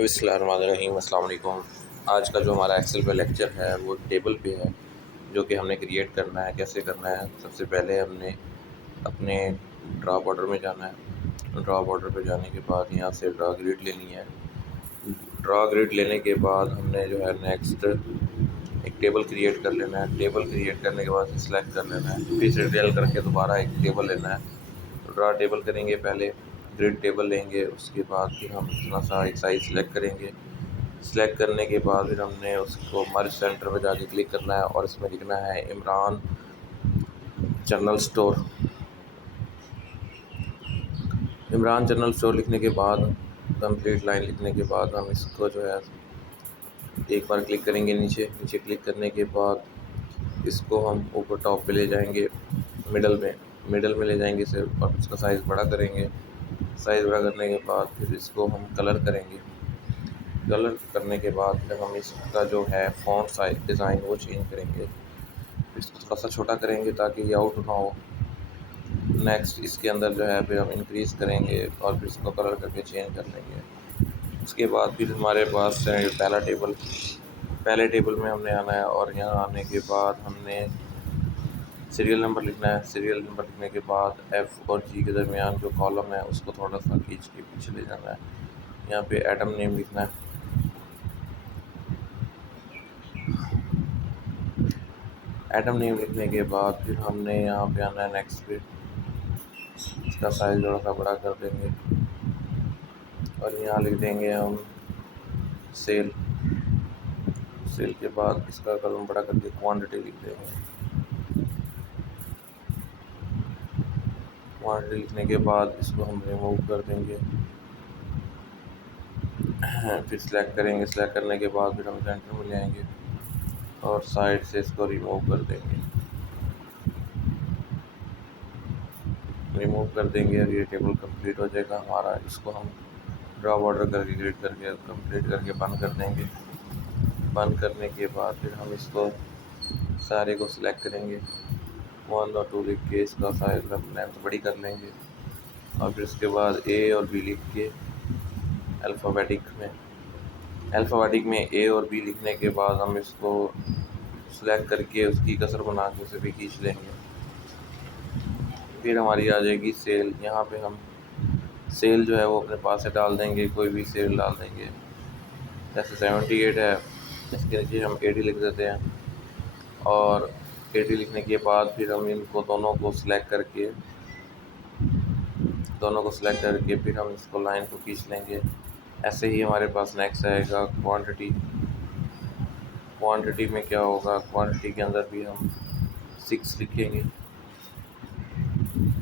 बिस्मिल्लाहिर्रहमानिर्रहीम। अस्सलाम वालेकुम। आज का जो हमारा एक्सेल पे लेक्चर है वो टेबल पे है, जो कि हमने क्रिएट करना है। कैसे करना है, सबसे पहले हमने अपने ड्रा बॉर्डर में जाना है। ड्रा बॉर्डर पे जाने के बाद यहाँ से ड्रा ग्रिड लेनी है। ड्रा ग्रिड लेने के बाद हमने जो है नेक्स्ट एक टेबल क्रिएट कर लेना है। टेबल क्रिएट करने के बाद सिलेक्ट कर लेना है, फिर से डिटेल करके दोबारा एक टेबल लेना है। तो ड्रा टेबल करेंगे, पहले ग्रिड टेबल लेंगे, उसके बाद फिर हम इतना सा एक साइज सेलेक्ट करेंगे। सेलेक्ट करने के बाद फिर हमने उसको मर्ज सेंटर पे जाके क्लिक करना है और इसमें लिखना है Imran general store. Imran general store लिखने के बाद कंप्लीट लाइन लिखने के बाद हम इसको जो है एक बार क्लिक करेंगे, नीचे नीचे क्लिक करने के बाद इसको हम ऊपर टॉप पे ले जाएंगे, मिडल में ले जाएंगे इसे और इसका साइज़ बड़ा करेंगे। साइज़ बड़ा करने के बाद फिर इसको हम कलर करेंगे। कलर करने के बाद फिर हम इसका जो है फ़ॉन्ट साइज डिज़ाइन वो चेंज करेंगे। इसको थोड़ा सा छोटा करेंगे ताकि ये आउट ना हो। नेक्स्ट इसके अंदर जो है फिर हम इंक्रीज़ करेंगे और फिर इसको कलर करके चेंज कर लेंगे। उसके बाद फिर हमारे पास है पहले टेबल में हमने आना है और यहाँ आने के बाद हमने सीरियल नंबर लिखना है। सीरियल नंबर लिखने के बाद F और G के दरमियान जो कॉलम है उसको थोड़ा सा खींच के पीछे ले जाना है। यहाँ पे एटम नेम लिखना है। एटम नेम लिखने के बाद फिर हमने यहाँ पे आना है नेक्स्ट पे, इसका साइज़ थोड़ा सा बड़ा कर देंगे और यहाँ लिख देंगे हम सेल। सेल के बाद इसका कलम बड़ा करके क्वांटिटी लिख देंगे। क्वांटिटी लिखने के बाद इसको हम रिमूव कर देंगे। फिर सिलेक्ट करेंगे, सिलेक्ट करने के बाद फिर हम सेंटर में ले आएंगे और साइड से इसको रिमूव कर देंगे। और ये टेबल कंप्लीट हो जाएगा हमारा। इसको हम ड्रा बॉर्डर करके ग्रिड करके कंप्लीट करके बंद कर देंगे। बंद करने के बाद फिर हम इसको सारे को सिलेक्ट करेंगे, 1 और 2 लिख के इसका साइज लेंथ बड़ी कर लेंगे और फिर उसके बाद ए और बी लिख के अल्फ़ाबेटिक में ए और बी लिखने के बाद हम इसको सिलेक्ट करके उसकी कसर बना के उसे भी खींच लेंगे। फिर हमारी आ जाएगी सेल। यहाँ पे हम सेल जो है वो अपने पास से डाल देंगे, कोई भी सेल डाल देंगे। जैसे 78 है, इसके नीचे हम 80 लिख देते हैं और 80 लिखने के बाद फिर हम इनको दोनों को सिलेक्ट करके फिर हम इसको लाइन को खींच लेंगे। ऐसे ही हमारे पास नेक्स्ट आएगा क्वांटिटी में क्या होगा, क्वांटिटी के अंदर भी हम 6 लिखेंगे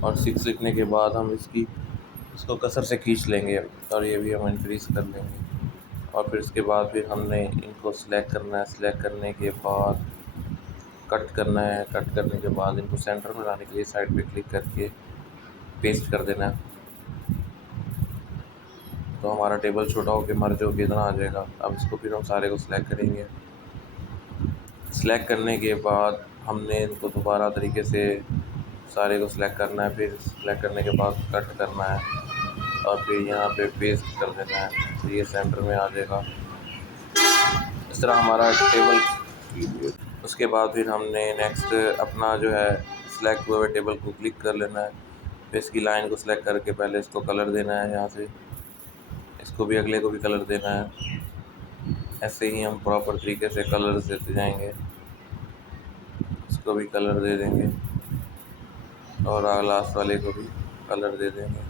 और 6 लिखने के बाद हम इसको कसर से खींच लेंगे और ये भी हम इंक्रीज़ कर लेंगे। और फिर इसके बाद फिर हमने इनको सिलेक्ट करना है। सिलेक्ट करने के बाद कट करना है। कट करने के बाद इनको सेंटर में लाने के लिए साइड पे क्लिक करके पेस्ट कर देना है। तो हमारा टेबल छोटा होकर मर्ज होकर इतना आ जाएगा। अब इसको फिर हम सारे को सिलेक्ट करेंगे। सिलेक्ट करने के बाद हमने इनको दोबारा तरीके से सारे को सिलेक्ट करना है। फिर सिलेक्ट करने के बाद कट करना है और फिर यहाँ पे पेस्ट कर देना है, तो ये सेंटर में आ जाएगा। इस तरह हमारा टेबल। उसके बाद फिर हमने नेक्स्ट अपना जो है सिलेक्ट हुए टेबल को क्लिक कर लेना है। फिर इसकी लाइन को सिलेक्ट करके पहले इसको कलर देना है, यहाँ से इसको भी अगले को भी कलर देना है। ऐसे ही हम प्रॉपर तरीके से कलर देते जाएंगे। इसको भी कलर दे देंगे और लास्ट वाले को भी कलर दे देंगे।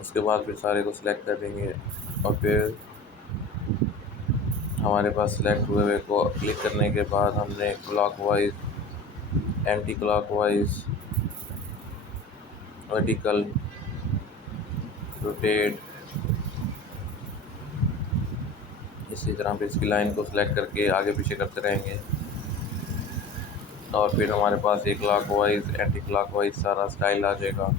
उसके बाद फिर सारे को सिलेक्ट कर देंगे और फिर हमारे पास सिलेक्ट हुए को क्लिक करने के बाद हमने clockwise, anti clockwise, vertical, rotate, इसी तरह पे इसकी लाइन को सिलेक्ट करके आगे पीछे करते रहेंगे। और फिर हमारे पास एक क्लॉकवाइज, एंटी क्लॉकवाइज सारा स्टाइल आ जाएगा।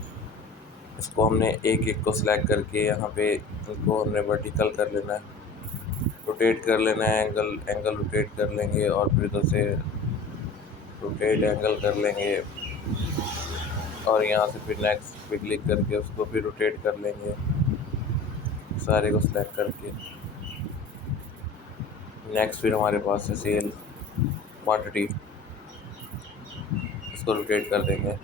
इसको हमने एक एक को सिलेक्ट करके यहाँ पे इनको हमने वर्टिकल कर लेना है, रोटेट कर लेना है, एंगल रोटेट कर लेंगे और फिर उधर से रोटेट एंगल कर लेंगे और यहाँ से फिर नेक्स्ट पे क्लिक करके उसको फिर रोटेट कर लेंगे, सारे को सिलेक्ट करके। नेक्स्ट फिर हमारे पास है सेल क्वांटिटी, इसको रोटेट कर देंगे।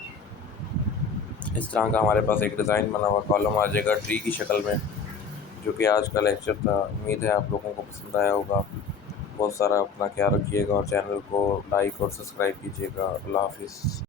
इस तरह का हमारे पास एक डिज़ाइन बना हुआ कॉलम आ जाएगा ट्री की शक्ल में, जो कि आज का लेक्चर था। उम्मीद है आप लोगों को पसंद आया होगा। बहुत सारा अपना ख्याल रखिएगा और चैनल को लाइक और सब्सक्राइब कीजिएगा। अल्लाह हाफिज़।